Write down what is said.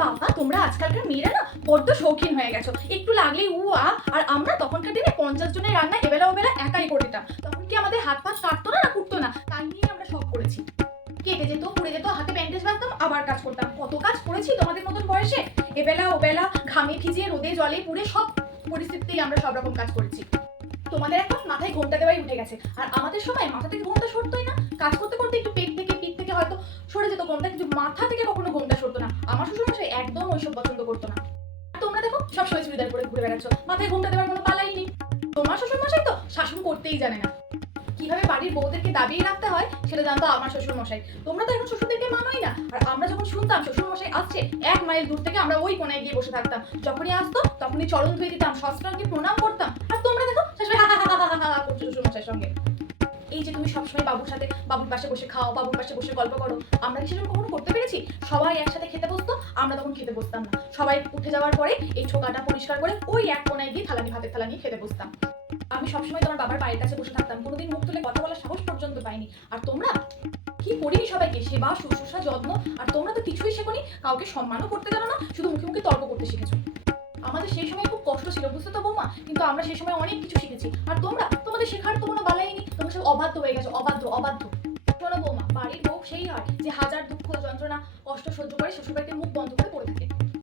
বাবা, তোমরা আজকালকার মেয়েরা না বড্ড শৌখিন হয়ে গেছো। একটু লাগলেই আর আমরা তখনকার দিনে 50 জনের রান্না এবেলা ওবেলা একাই করে দিতাম। তখন কি আমাদের হাত পা কাটতো না কুটতো না? তাই নিয়ে আমরা সব করেছি। কেটে যেত, পুড়ে যেত, হাতে ব্যান্ডেজ বাঁধতাম, আবার কাজ করতাম। কত কাজ করেছি তোমাদের মতন বয়সে। এবেলা ওবেলা ঘামে ভিজিয়ে রোদে জলে পুড়ে সব পরিস্থিতিতেই আমরা সব রকম কাজ করেছি। তোমাদের এখন মাথায় ঘোমটা দেওয়াই উঠে গেছে, আর আমাদের সময় মাথা থেকে ঘোমটা সরতোই না। কাজ করতে করতে একটু পেট থেকে পিঠ থেকে হয়তো সরে যেত ঘোমটা, কিন্তু মাথা থেকে কখনো ঘোমটা সরতো না। আমার শ্বশুরমশাই একদম ওইসব পছন্দ করতো না। আর তোমরা দেখো সবসময় চুড়িদার পরে ঘুরে বেড়াচ্ছ, মাথায় ঘোমটা দেওয়ার কোনো পালাই নেই। তোমার শ্বশুরমশাই তো শাসন করতেই জানে না। কিভাবে বাড়ির বউদেরকে দাবিয়ে রাখতে হয় সেটা জানতো আমার শ্বশুরমশাই। তোমরা তো এখন শ্বশুরদেরকে মানোই না। আর আমরা যখন শুনতাম শ্বশুরমশাই আসছে, 1 মাইল দূর থেকে আমরা ওই কোনায় গিয়ে বসে থাকতাম। যখনই আসতো তখনই চরণ ধুয়ে দিতাম, সস্ত্রাঙ্গে প্রণাম করতাম। আর তোমরা দেখো শাশুড়ি হা হা হা হা হা হা করছো শ্বশুরমশাইয়ের সঙ্গে। এই যে তুমি সবসময় বাবুর সাথে বাবুর পাশে বসে খাও, বাবুর পাশে বসে গল্প করো, আমরা কি সেরকম কখনো করতে পেরেছি? সবাই একসাথে খেতে বসতো, আমরা তখন খেতে বসতাম না। সবাই উঠে যাওয়ার পরে এই ছোকাটা পরিষ্কার করে ওই এক কোনায় গিয়ে থালা নিয়ে ভাতের থালা নিয়ে খেতে বসতাম। আমি সবসময় তোমার বাবার পায়ের কাছে বসে থাকতাম, কোনোদিন মুখ তুলে কথা বলার সাহস পর্যন্ত পাইনি। আর তোমরা কি করিনি সবাইকে সেবা শুশ্রূষা যত্ন। আর তোমরা তো কিছুই শেখোনি, কাউকে সম্মানও করতে জানো না, শুধু মুখে মুখে তর্ক করতে শিখেছো। আমাদের সেই সময় খুব কষ্ট ছিল, বুঝতে তো বৌমা, কিন্তু আমরা সেই সময় অনেক কিছু শিখেছি। আর তোমরা, তোমাদের শেখার তো কোনো বালাই নেই, তোমরা সব অবাধ্য হয়ে গেছো, অবাধ্য অবাধ্য। শোনো বৌমা, বাড়ির বউ সেই হয় যে হাজার দুঃখ যন্ত্রণা কষ্ট সহ্য করে শ্বশুরবাড়িতে মুখ